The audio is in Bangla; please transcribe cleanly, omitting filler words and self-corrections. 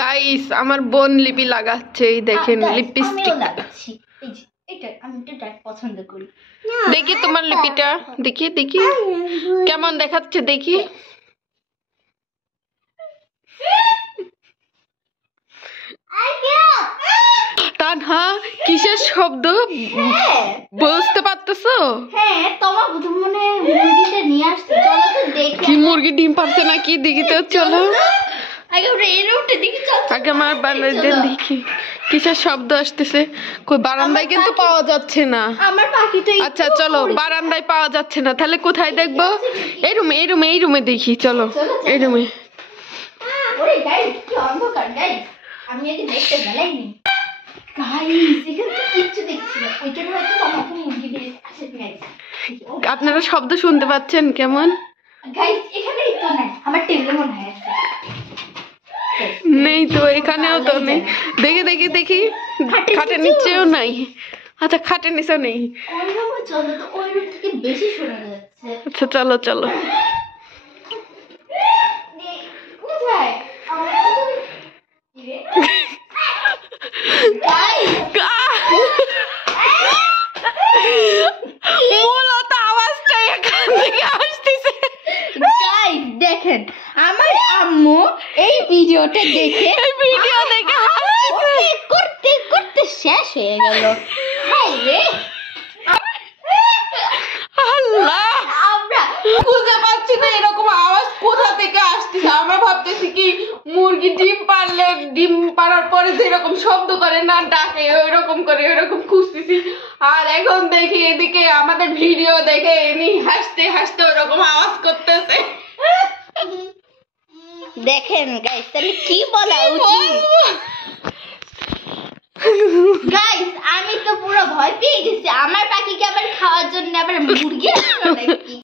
গাইস আমার বোন লিপি লাগাচ্ছে, এই দেখেন লিপস্টিক লাগাচ্ছি। এই যে এটা আমি এটা পছন্দ করি। দেখি তোমার লিপিটা, দেখি দেখি কেমন দেখাচ্ছে দেখি। তানহা কিসের শব্দ বুঝতে পারতেছো? হ্যাঁ তোমার মনে মুরগিটা নিয়ে আসছে, চলো তো দেখি। কি মুরগি ডিম পারছে নাকি দেখি তো, চলো আগে আমরা এই রুটে দেখি, চল আগে আমার বারান্দায় দেখি কিসের শব্দ আসতেছে। কই বারান্দায় কিন্তু পাওয়া যাচ্ছে না আমার পাখিটা। আচ্ছা চলো বারান্দায় পাওয়া যাচ্ছে না, তাহলে কোথায় দেখবো? এই রুমে এই রুমে এই রুমে দেখি, চলো এই রুমে। ওরে গাইস কি অন্ধকার গাইস, আমি আগে দেখতে গেলাই নি গাইস, এখানে তো কিচ্ছু দেখছি না। ওইটা হয়তো আমাকে মুরগি দিয়ে আসে গাইস। আপনারা শব্দ শুনতে পাচ্ছেন কেমন? গাইস এখানেই তো নাই, আমার টেবিলে মনে হয় আছে। নেই তো, এখানেও তো নেই। দেখি দেখি দেখি খাটের নিচেও নাই। আচ্ছা খাটের নিচেও নেই। ওই রুমে চলো তো, ওই রুম থেকে বেশি শোনা যাচ্ছে। আচ্ছা চলো চলো। কোথায় আমার গাইস মূলত আওয়াজটা এখান থেকে আসতেছে। গাইস দেখেন আমার আম্মু এই ভিডিওটা দেখে করতে করতে শেষ হয়ে গেল। হাই রে আল্লাহ, আমরা বুঝতে পারছি না এরকম আওয়াজ কোথা থেকে আসতেছে। আমরা ভাবতেছি কি মুরগি ডিম পারলে ডিম পাড়ার পরে যেরকম শব্দ করে না ডাকে ওইরকম করে, ওইরকম খুঁজতেছি। আর এখন দেখি এদিকে আমাদের ভিডিও দেখে এমনি হাসতে হাসতে ওরকম আওয়াজ করতেছে। দেখেন গাইস তাহলে কি বলা উচিত? গাইস আমি তো পুরো ভয় পেয়ে গেছি, আমার পাখিকে আবার খাওয়ার জন্য আবার মুরগি